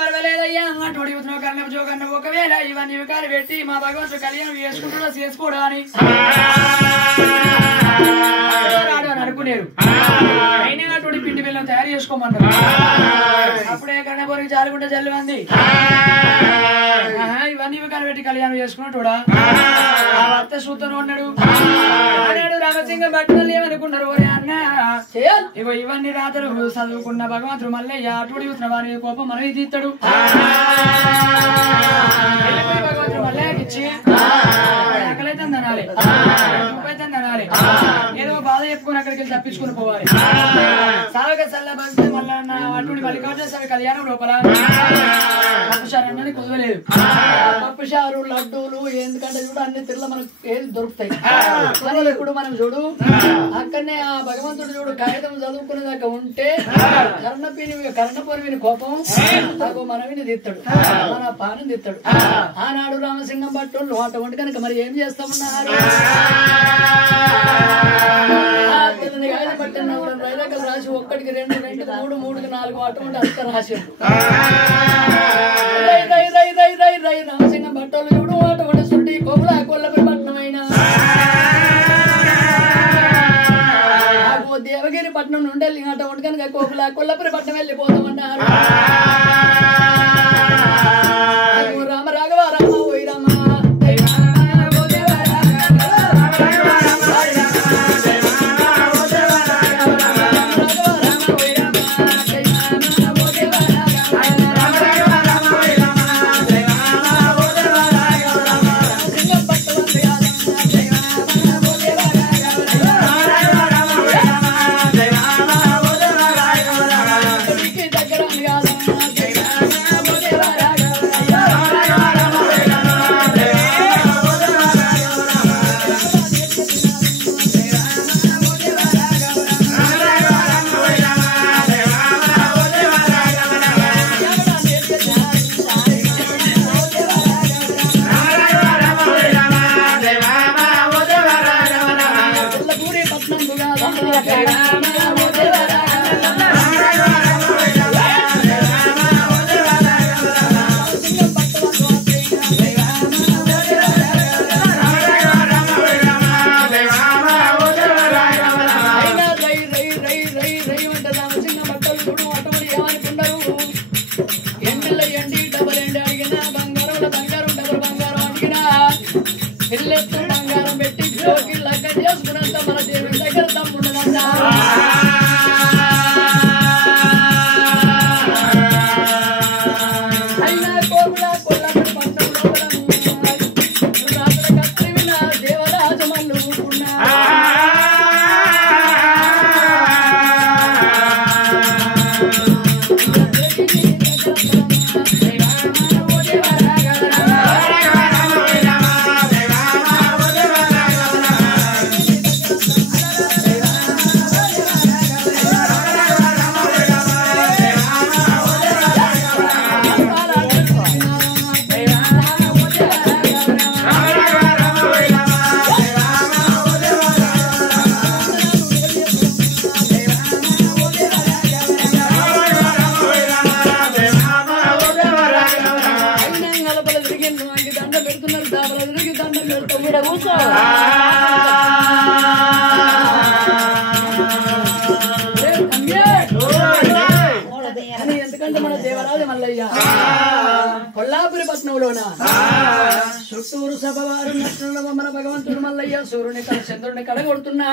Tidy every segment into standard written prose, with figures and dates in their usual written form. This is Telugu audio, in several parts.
పర్వాలేదయ్యా అన్నోడి కన్న జోగన్న ఒకవేళ ఇవన్నీ వికాలు పెట్టి మా భగవంతుడు కళ్యాణం చేసుకుంటున్నా చేసుకోడా అని అనుకునేరు అయినా అటువంటి పిండి బిల్లం తయారు చేసుకోమన్నారు అప్పుడే కన్నబోరికి జాలుకుంటే జల్లు అంది ఇవన్నీ వికాలు పెట్టి కళ్యాణం చేసుకున్నట్టుడా అత్త సూతను ఉన్నాడు అన్నాడు రామసింగ భట్టులు ఏమనుకున్నారు ఓరే అన్న ఇగో ఇవన్నీ రాతలు చదువుకున్న భగవంతుడు మళ్ళీ అటువంటి వారి కోపం మనవి తీస్తాడు భగవంతుడు మళ్ళీ ఇచ్చి అక్కలైతే అనాలి ముప్పైతే అనాలి ఏదో బాధ చెప్పుకొని అక్కడికి వెళ్ళి తప్పించుకుని పోవాలి సాగ సల్ల భక్తి మళ్ళీ అటువంటి మల్లికార్జున స్వామి కళ్యాణం లోపల పప్పుషారు అన్నది కుదవలేదు పప్పుషారు లడ్డూలు ఎందుకంటే చూడు అన్ని తిరుల మనకు ఏది దొరుకుతాయి ఇప్పుడు మనం చూడు అక్కడనే ఆ భగవంతుడు చూడు కాగితం చదువుకునే దాకా ఉంటే కర్ణపూర్విని కోపం నాకు మనవిని తీస్తాడు మన పానం తీస్తాడు ఆనాడు రామసింగం భట్టులు అటువంటి కనుక మరి ఏం చేస్తామన్నారు పట్టిన రైలకలు రాసి 1కి 2 2కి 3 3కి 4 అటువంటి అక్కడ రాశాడు రామసింగం భట్టోళ్ళు చూడు అటువంటి సుట్టి కోపుల కొల్లపల్లి పట్టణమైన దేవగిరి పట్నం నుండి వెళ్ళి అటువంటి కనుక కోపుల కొల్లపురి పట్నం వెళ్ళిపోతామన్నారు రామ రాఘవ రామ ఓయి రామ బంగారం పెట్టి జోకి లగ్గ చేసుకున్నంత మన దేవుడి దగ్గర తమ్ముండదన్నా అయినా కోగుల కొల్లపల్లి పట్టణంలో రాత్రి కత్తి విన దేవరాజు మల్లు ఊరుకున్నా ఎందుకంటే మన దేవరాజు మల్లయ్య కొల్లాపురి పట్నంలోన చుట్టూరు సభ వారు నచ్చిన మన భగవంతుడు మల్లయ్య సూర్యుని కడ చంద్రుడిని కడగొడుతున్నా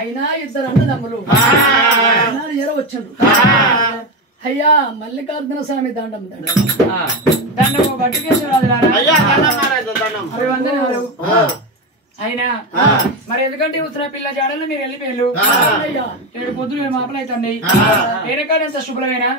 అయినా 2 అన్నదమ్ములు ఎర వచ్చిండ్రు అయ్యా మల్లికార్జున స్వామి దండం దండం గట్టికేశ్వరాజు అయినా మరి ఎందుకంటే ఉత్తర పిల్ల జాడల్లో మీరు వెళ్ళిపోయారు 7 పొద్దులు మాపలు అవుతున్నాయి వేరే కాడ ఎంత శుభ్రమేనా